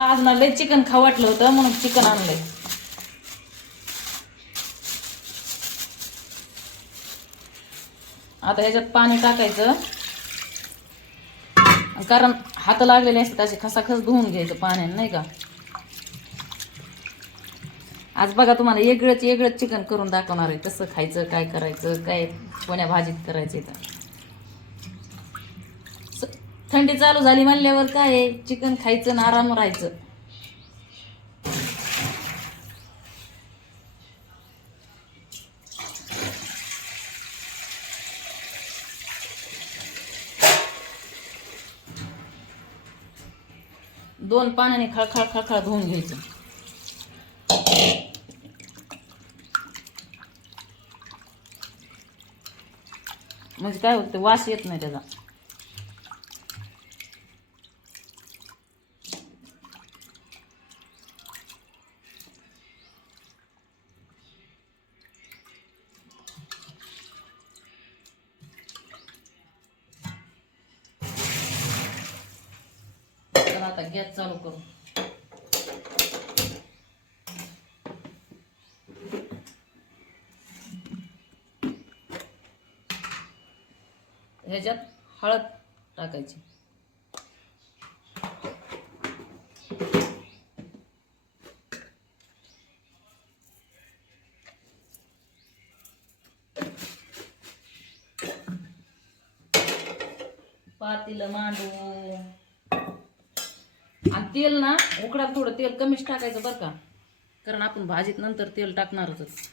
आज ना लय चिकन खाऊ वाटलं होतं म्हणून चिकन आणलंय. आता ह्याच्यात पाणी टाकायचं. कारण हात लागलेले असतात असे खसाखस धुवून घ्यायचं पाण्याने नाही का? आज बघा तुम्हाला वेगळंच वेगळंच चिकन करून दाखवणार आहे कसं खायचं काय करायचं काय कोण्या भाजीत करायचं तर. थंडी चालू झाली म्हणल्यावर काय आहे? चिकन खायचं आणि आराम राहायचं. दोन पाण्याने खळखळ खळखळ धुवून घ्यायचं. म्हणजे काय होतं? वास येत नाही त्याचा तर आता गॅस चालू करू ह्याच्यात हळद टाकायची. पातीला मांडू आणि तेल ना उकडात थोडं तेल कमीच टाकायचं बरं का. कारण आपण भाजीत नंतर तेल टाकणारच.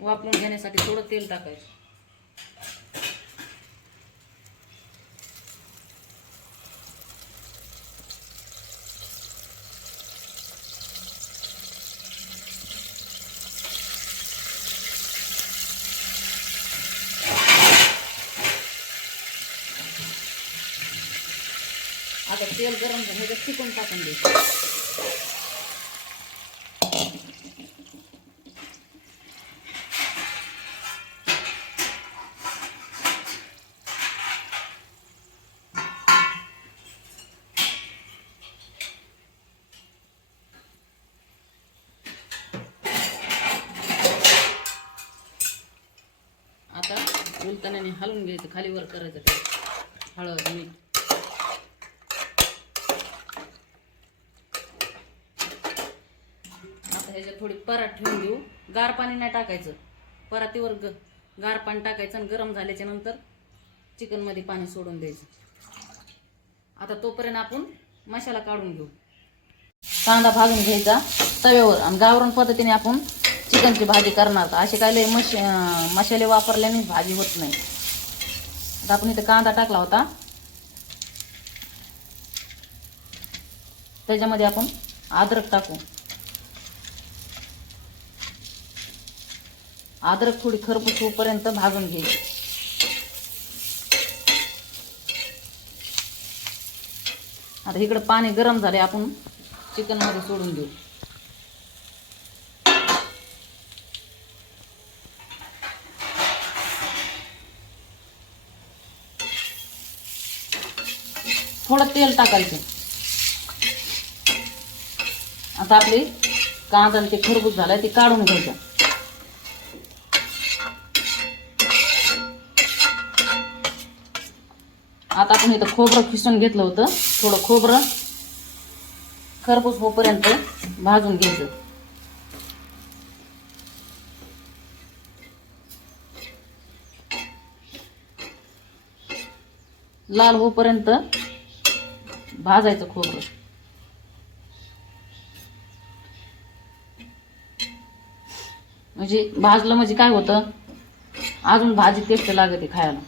वापरून घेण्यासाठी थोडं तेल टाकायचं. आता तेल गरम झालं ह्याच्यात चिकन टाकून द्यायचं घ्यायचं खाली वर करायचं हळद मीठ. आता ह्याच्यात थोडी परात ठेवून देऊ. गार पाणी नाही टाकायचं. परातीवर ग गार पाणी टाकायचं आणि गरम झाल्याच्यानंतर चिकनमध्ये पाणी सोडून द्यायचं. आता तोपर्यंत आपण मसाला काढून घेऊ. कांदा भाजून घ्यायचा तव्यावर आणि गावरण पद्धतीने आपण चिकनची भाजी करणार. तर असे काही मश मसाले वापरल्याने भाजी होत नाही. आता आपण इथे कांदा टाकला होता. त्याच्यामध्ये आपण अद्रक टाकू. अद्रक थोडी खरपूस होईपर्यंत भाजून घ्यायची आता इकडं पाणी गरम झाले आपण चिकनमध्ये सोडून देऊ. थोडं तेल टाकायचं. आता आपली कांदा ते खरबूज झालाय ते काढून घ्यायचं. आता आपण इथं खोबरं खिसून घेतलं होतं. थोडं खोबरं खरबूज होपर्यंत भाजून घ्यायचं. लाल होपर्यंत भाजायचं खोबरं. म्हणजे भाजलं म्हणजे काय होतं? अजून भाजी टेस्ट लागते खायला.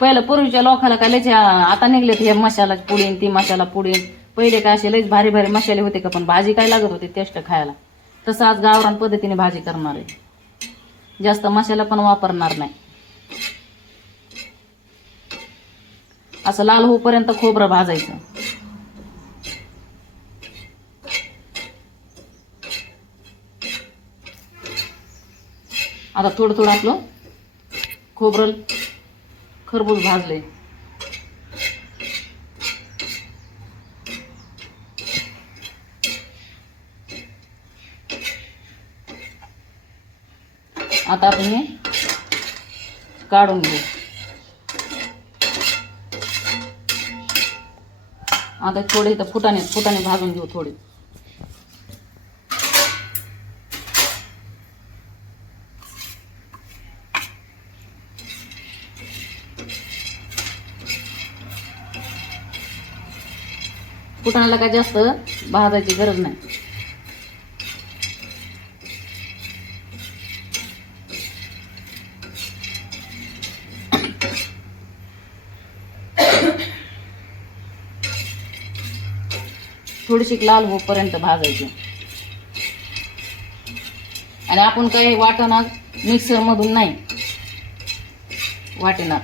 पहिलं पूर्वीच्या लोकाला काय लयच आता निघलेत हे मसाला पुडीन ती मसाला पुडीन. पहिले काय असे लयच भारी भारी मसाले होते का पण भाजी काय लागत होती टेस्ट खायला. तसं आज गावरान पद्धतीने भाजी करणार आहे. जास्त मसाला पण वापरणार नाही. असं लाल होईपर्यंत खोबरं भाजायचं. आता थोडं थोडं आपलं खोबरं खरबूज भाजले आता आपण हे काढून घेऊ. आता थोडे इथं फुटाने फुटाने भाजून घेऊ थोडे. फुटाण्याला काय जास्त भाजायची गरज नाही. थोडीशी लाल होईपर्यंत भाजायची. आणि आपण काही वाटणार मिक्सरमधून नाही. वाटणार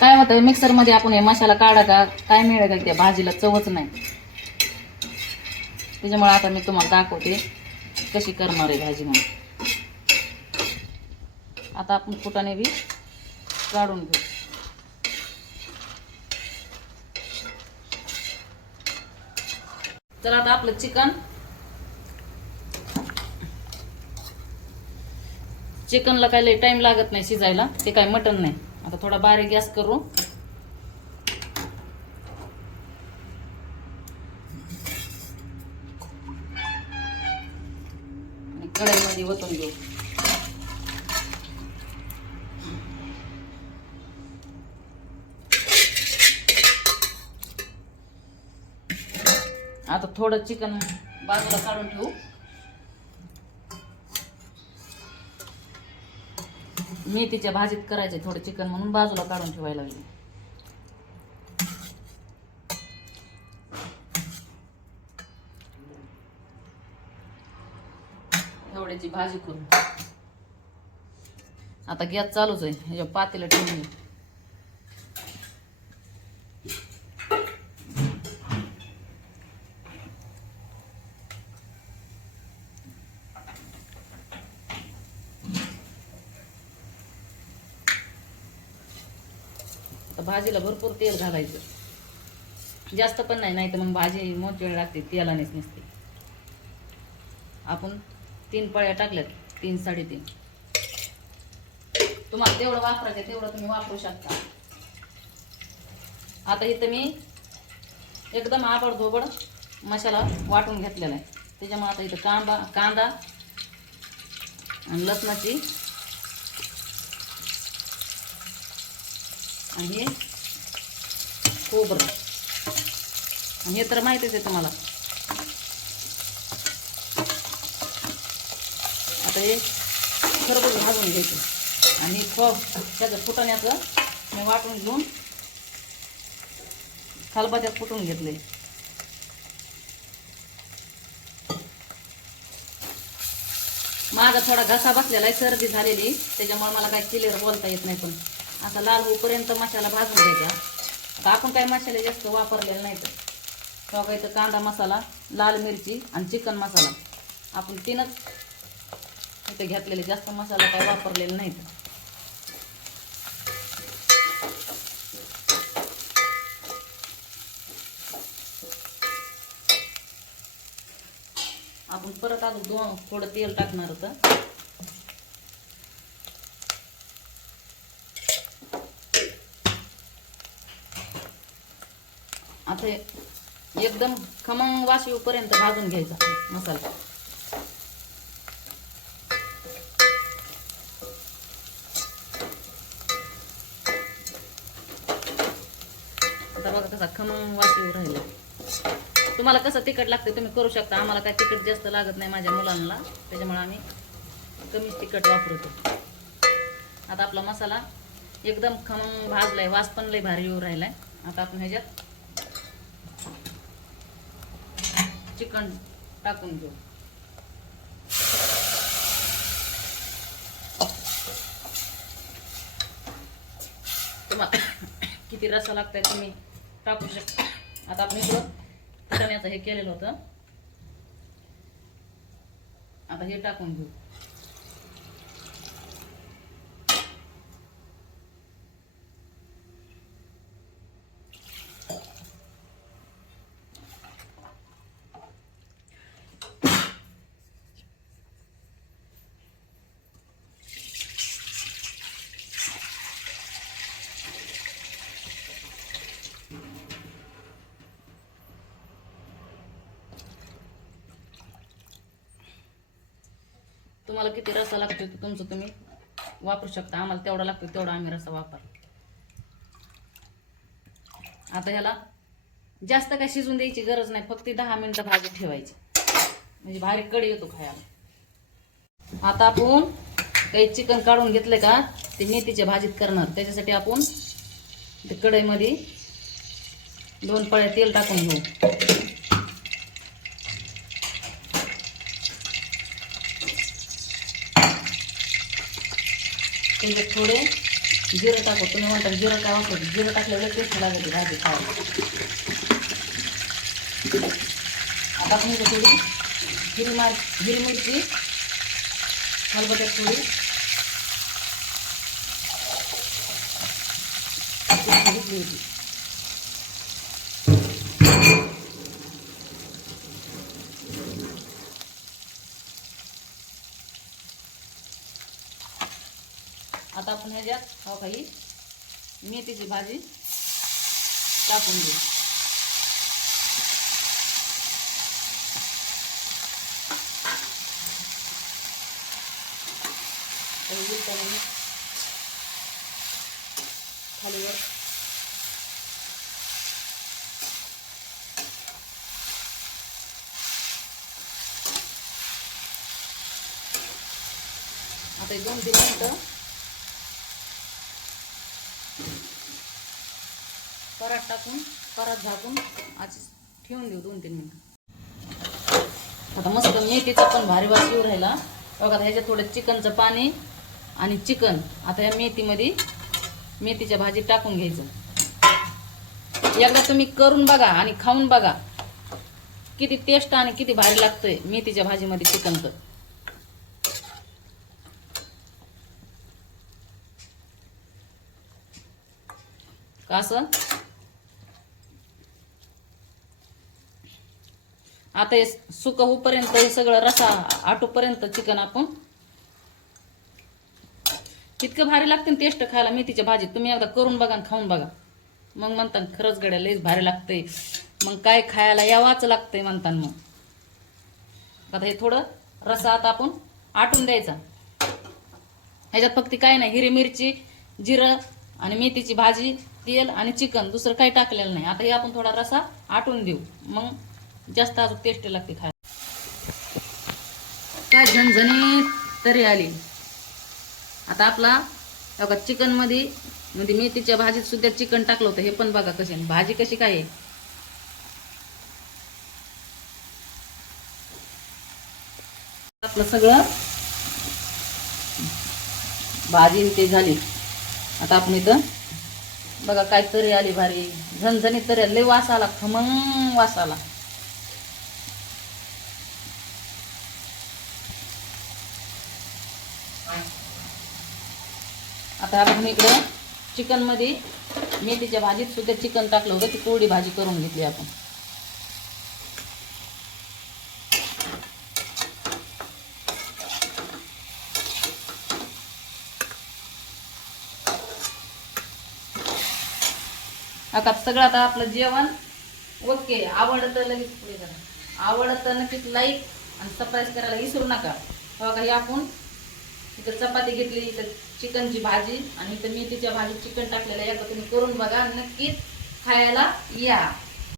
काय होतं मिक्सरमध्ये आपण हे मसाला काढा का काय मिळेल का त्या भाजीला चवच नाही. त्याच्यामुळे आता मी तुम्हाला दाखवते कशी करणार आहे भाजी म्हणून. आता आपण फुटाने बी काढून घेऊ. तर आता आपलं चिकन. चिकनला काय लय टाइम लागत नाही शिजायला. ते काय मटन नाही. आता थोडा बारीक गॅस करू. कढईमध्ये ओतून घेऊ. आता थोडं चिकन बाजूला काढून ठेवू. मेथीच्या भाजीत करायचे थोडं चिकन म्हणून बाजूला काढून ठेवायला लागले. एवढ्याची भाजी करू आता गॅस चालूच आहे. ह्याच्या पातेला ठेवून भाजीला भरपूर तेल घालायचं. जास्त पण नाही नाही तर मग भाजी मोचवेळ लागते तेलानेच नसते. आपण तीन पळ्या टाकल्यात तीन साडेतीन. तुम्हाला तेवढं वापरायचं तेवढं तुम्ही वापरू शकता. आता इथं मी एकदम आबड धोबड मसाला वाटून घेतलेला आहे. त्याच्यामुळे आता इथं कांदा कांदा आणि लसणाची आणि हे खोबरं. आणि हे तर माहितीच आहे तुम्हाला. आता हे खरबूज भाजून घ्यायचं. आणि खोब त्याचं फुटण्याचं मी वाटून घेऊन खलबत्यात फुटून घेतले. माझा थोडा घसा बसलेला आहे सर्दी झालेली त्याच्यामुळे मला काही क्लिअर बोलता येत नाही पण. असा लाल होईपर्यंत मसाला भाजून घ्यायचा. आता आपण काय मसाले जास्त वापरलेले नाही तर बघा तर कांदा मसाला लाल मिरची आणि चिकन मसाला. आपण तीनच इथे घेतलेले जास्त मसाला काय वापरलेला नाही नाहीत. आपण परत अजून दोन थोडं तेल टाकणार होतं. असे एकदम खमंग वास येऊपर्यंत भाजून घ्यायचा मसाला. आता बघा कसा खमंग वास येऊ राहिला. तुम्हाला कसं तिखट लागते तुम्ही करू शकता. आम्हाला काय तिखट जास्त लागत नाही माझ्या मुलांना. त्याच्यामुळे आम्ही कमीच तिखट वापरतो. आता आपला मसाला एकदम खमंग भाजलाय. वास पण लय भारी येऊ राहिलाय. आता आपण ह्याच्यात चिकन टाकून घेऊ. तुम्हाला किती रसा लागताय तुम्ही टाकू शकता. आता आपण इकडं फुटाण्याचं हे केलेलं होतं. आता हे टाकून घेऊ. तुम्हाला किती रसा लागतो ते तुमचं तुम्ही वापरू शकता. आम्हाला तेवढा लागतो तेवढा आम्ही रसा वापर. आता ह्याला जास्त काय शिजून द्यायची गरज नाही फक्त दहा मिनिटं भाजी ठेवायची. म्हणजे भारी कडी येतो खायला. आता आपण काही चिकन काढून घेतलं का ते मेथीच्या भाजीत करणार. त्याच्यासाठी आपण ते कढईमध्ये दोन पळ्या तेल टाकून घेऊ. त्याच्यात थोडे जिरं टाकू. तुम्ही म्हणता जिरं काय वापरतो जिरं टाकल्यावर टेस्ट लागते भाजी खायला. आता आपण थोडी हिरवी मार हिरवी मिरची खलबत्यात थोडी. घेतली होती आता ह्याच्यात हो काही. मेथीची भाजी टाकून देऊ. खालीवर. आता दोन तीन मिनटं परात टाकून परत झाकून आज ठेवून देऊ दोन तीन मिनटं. आता मस्त मेथीचा पण भारी वास येऊ राहिला. बघा ह्याच्यात थोडं चिकनचं पाणी आणि चिकन. आता या मेथीमध्ये मेथीच्या भाजी टाकून घ्यायचं. एकदा तुम्ही करून बघा आणि खाऊन बघा. किती टेस्ट आणि किती भारी लागतंय मेथीच्या भाजीमध्ये चिकनचं. का असं? आता हे सुक हे सगळं रसा आटोपर्यंत चिकन आपण इतकं भारी लागते ना टेस्ट खायला मेथीच्या भाजीत. तुम्ही एकदा करून बघा खाऊन बघा. मग म्हणता खरंच गड्या लईच भारी लागतंय. मग काय खायला यावाच लागतंय म्हणता मग. आता हे थोडं रसा आता आपण आटून द्यायचा. ह्याच्यात फक्त काय नाही हिरवी मिरची जिरं आणि मेथीची भाजी तेल आणि चिकन दुसरं काही टाकलेलं नाही. आता हे आपण थोडा रसा आटून देऊ. मग जास्त अजून टेस्ट लागते खायला. काय झणझणीत तरी आली. आता आपला बघा चिकनमध्ये म्हणजे मेथीच्या भाजीत सुद्धा चिकन टाकलं होतं. हे पण बघा कशी भाजी कशी काय आहे? आपलं सगळं भाजी ते झाली. आता आपण इथं बघा काय तरी आली भारी. झणझणीत तरी आली. लय वास आला. खमंग वास आला. आता आपण इकडं चिकनमध्ये मेथीच्या भाजीत सुद्धा चिकन टाकलं होतं. ती कोरडी भाजी करून घेतली आपण. आता सगळं आता आपलं जेवण ओके. आवडतं लगेच पुढे करा आवडतं नक्कीच लाईक आणि सरप्राईज करायला विसरू नका. बघा हे आपण इथं चपाती घेतली इथं चिकनची भाजी आणि इथं मेथीच्या भाजीत चिकन टाकलेलं आहे. एकदा तुम्ही करून बघा. नक्कीच खायला या.